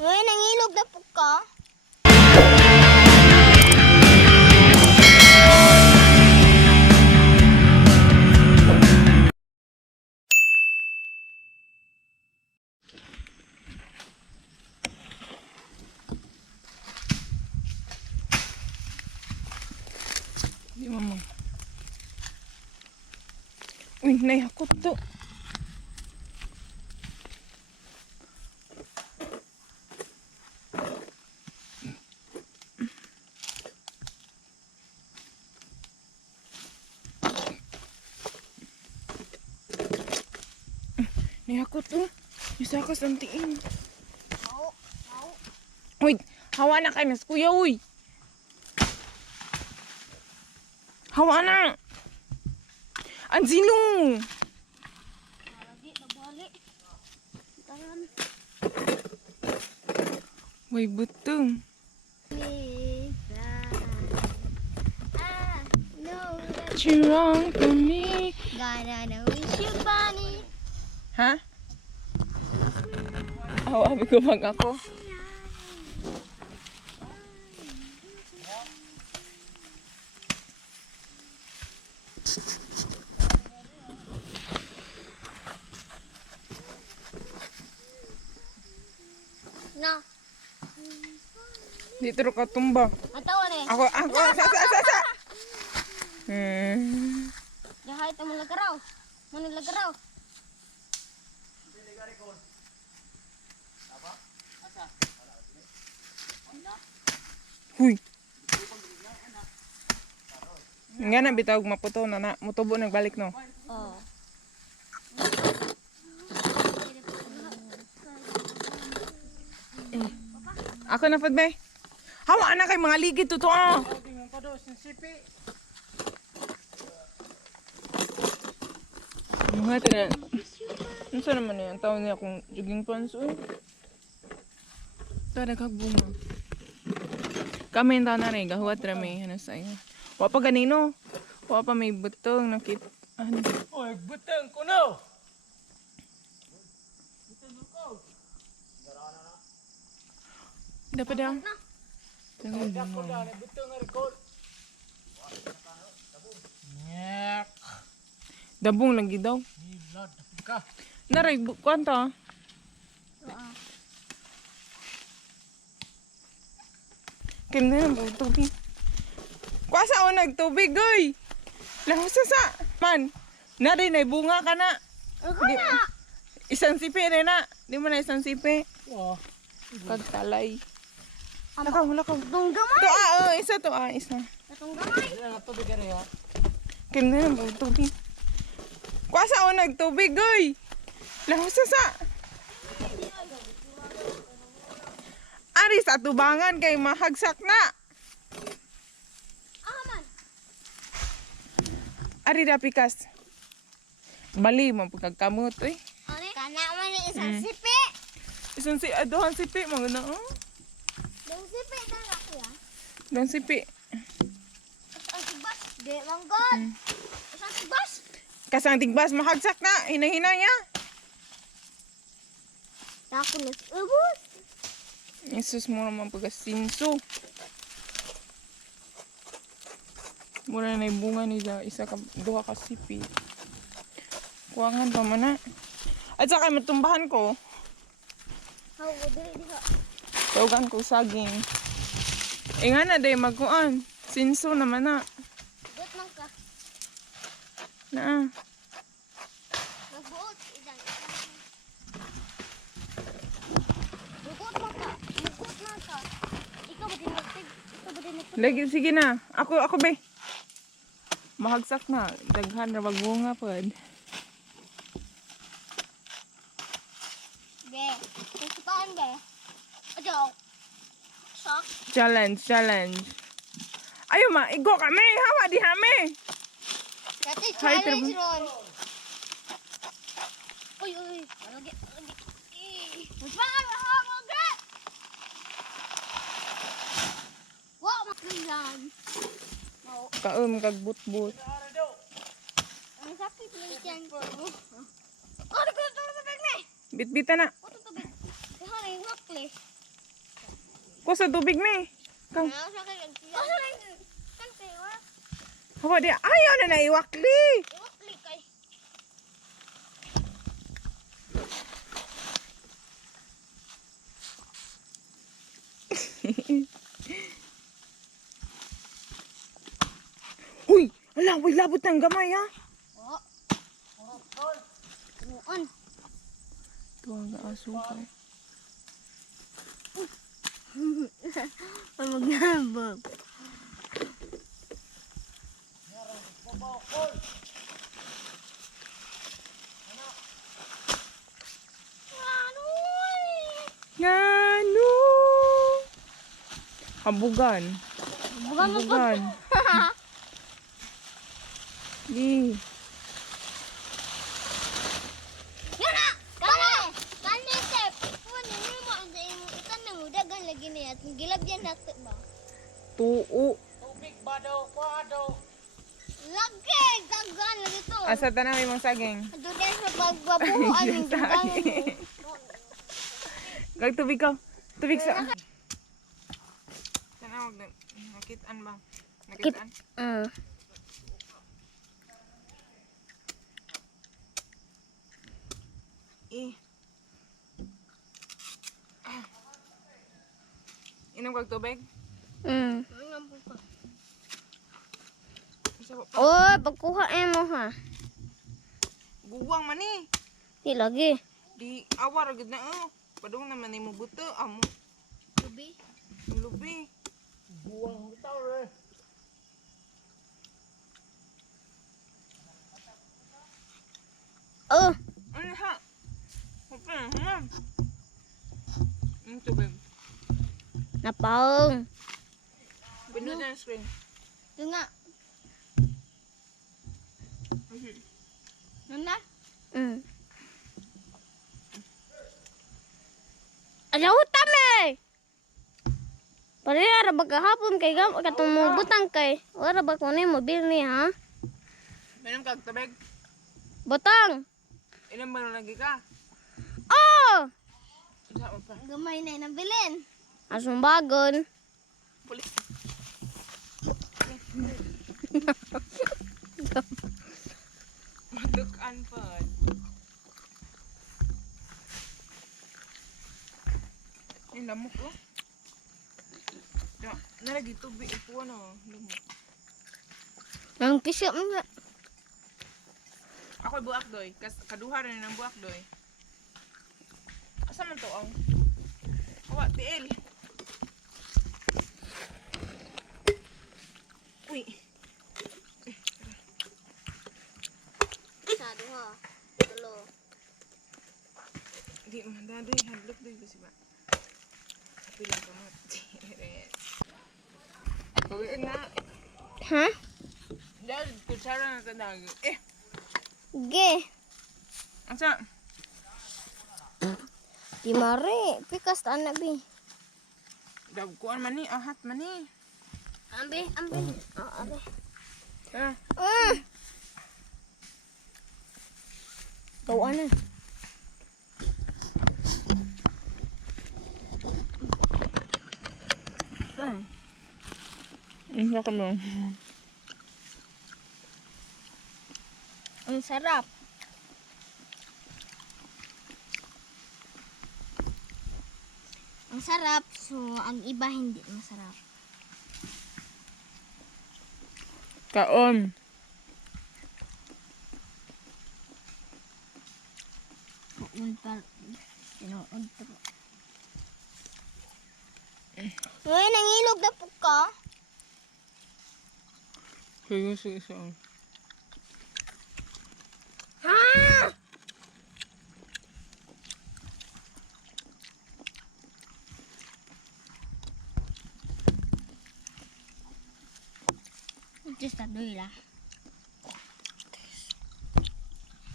Uy, nangilog na po ka. Di mama. Uy, naihakot to. Naihakot to. Isa ka santiin. Mau. Mau. Uy, hawa na kayo nas kuya, uy. Hawa na. Anzino. Lagi, nabalik. Tahan. Uy, butong. You're wrong for me. Gotta wish you bunny. Ha? Abi ko bang ako? No. Dito ro ka tumba. Atawa na eh. Ako, sa. Jahay ta mo lagaraw. Mano lagaraw? Huy. Nga na bitawag maputo na mutubo nagbalik no. Oh. Ako na pud bay. Hawa na kay mga ligid totoo. Mga tira. Ano naman yan? Tawag niya akong jogging pants. Uy. Ito, nagkagbunga. Kami yung na rin. Gahuat rami. Ano sa'yo? Wa pa ganino. Wa pa may butong. Nakit. Ano? Oy, butang ko no. Dapat daw. Ako na butang nga record. Nyek. Dabong lagi daw. Hilad ka. Naray, kwanta. Kim na yung tubig. Kwasa o nagtubig, goy. Lahusa sa. Man, naray na bunga ka na. Di, isang sipi rin na. Di mo na isang sipi. Wah. Kagtalay. Lakaw. Itong gamay. Isa to isa. Itong gamay. Dila na tubig ari ha. Kim na yung tubig. Kwasa o nagtubig, goy. Lahusa sa. Ari sa tubangan kay mahagsak na. Man. Ari da pikas. Bali mo pagkakamot eh. Ano? Kana man ni isang sipi. Isang adohan sipi mga na oh. Dong sipi na ako ya. Don sipi. Isang sigbas. Di manggod. Isang sigbas. Kasang tigbas mahagsak na. Hina-hina niya. Ako na ubus. Isus mo naman pagkasinso. Mura na yung bunga nila. Isa ka, duha ka sipi. Kuwangan pa man na. At saka matumbahan ko. Hawo dili diha. Tawagan ko saging. Nga na day magkuan. Sinso naman na. Dot man ka. Na. Magbuot idan. Bugot man ka. Bugot man ka. Ikaw ba din magtig? Ikaw ba din magtig? Lagi, sige na. Ako be. Mahagsak na. Daghan na magbunga po. Be. Kusukaan be. Ajaw. Sok. Challenge. Ayo ma, igo kami. Hawa di hame. Dati Hi, challenge Terbo. ron. Uy. Lagi. Mas pangal na ha, mga. Wow, makilan. Mau. Kaum kag but-but. Ang sakit ng tiyan ko. Oh, nagkulang sa bag na eh. Bit-bita na. Ano to bag? Kaya rin, nakli. Kuha sa tubig, me. Kang, Ayaw siya kay Agsiya. Kan kayo. hawa di. Ayaw na naiwakli. Iwakli kay. Uy, ala, way labot ng gamay, ha? Oh. Tunuan. Ito ang asukal. Magnabog. Ngano? Habugan. Bukan mo po. Habugan. Di. Yana! Kani! Kani, Sep! Puwan, hindi mo ang ikan na mo. Dagan lagi na yan. Gilabyan natin ba? Tuo. Tubig ba daw? Kuha daw. Lagi! Dagan lagi to. Asa tanang imong saging? Ito din sa pagbabuhan ng dagan mo. Gag tubig ko. Tubig sa. Tanawag na. Nakitaan ba? Nakitaan? Eh. Inom kag tubig? Isa pa. Oh, pagkuha mo ha. Buwang man eh. Di lagi. Di awar gud na oh. Padung naman nimo buto amo. Lubi. Lubi. Buwang bitaw eh. Oh, Ano ha? Okay, ha. Tubig. napaong. Pindot na screen. Ito nga. Nanda? Ada utang eh. Parira ba kahapon kay gam katong mo butang kay. Wala ba ko ni mobil ni ha? Inom kag tubig. Butang. Inom ba na lagi ka? Oh! Isa mo pa. Gamay na nabilin. Asong bagon. Pulis. Matukan pa. Yung lamok ko. Nalagi tubig. Ipo ano. Lamok. Ang kisya mo nga. Ako'y buak doy. Kaduha rin ng buak doy. Asa man to ang? Awa, tiil. Uy. Sa duha. Tulo. Di mandadoy. Hadlok doy kasi ba? Pilang kamot. Pagkain na. Ha? Dahil kutsara na tadag. Ge. Asa? Di mare. Pikas ta na bi. Dagkuan man ni. Ahat man ni. Ambe, ambe. Oh, ambe. Ah. Gawa na. Isa ka mo. Ang sarap. Ang sarap, so ang iba hindi masarap. Kaon. Untal. Sinuod to. Uy, nangilog na po ka. Sige, sige, sige. Ha! Just a doy lang.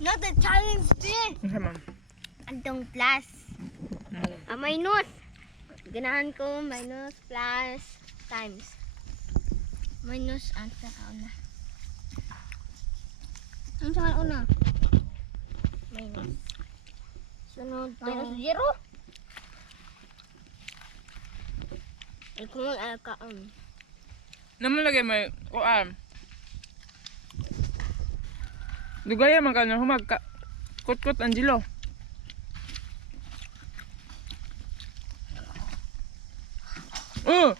Not a challenge din. Isa man. Antong plus. Minus. Ganahan ko minus plus times. Minus ang saka una. Ang saka una. Minus. Sunod minus 0. Ikaw ay kaon. Naman lagi may kuan. Dugaya man ka na humag ka. Kot-kot Angelo. Oh!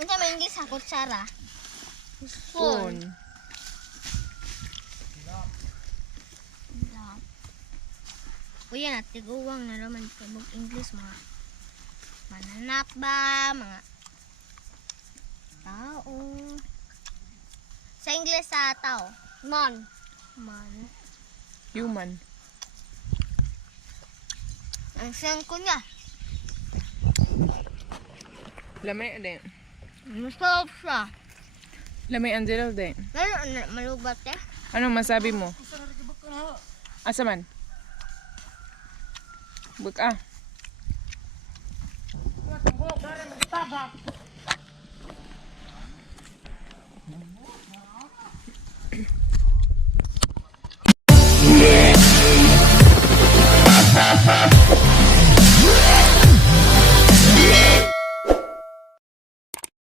Ang may English sa kutsara. Spoon. Kuya na, tiguwang na naman sa English mga mananap ba, mga tao. Sa English sa tao. Man. Human. Ang siyang kuya. Lamay din. Masarap siya. Lamay Angelo din. Malubat eh. Anong masabi mo? Asa man? Buk ah. Tabak.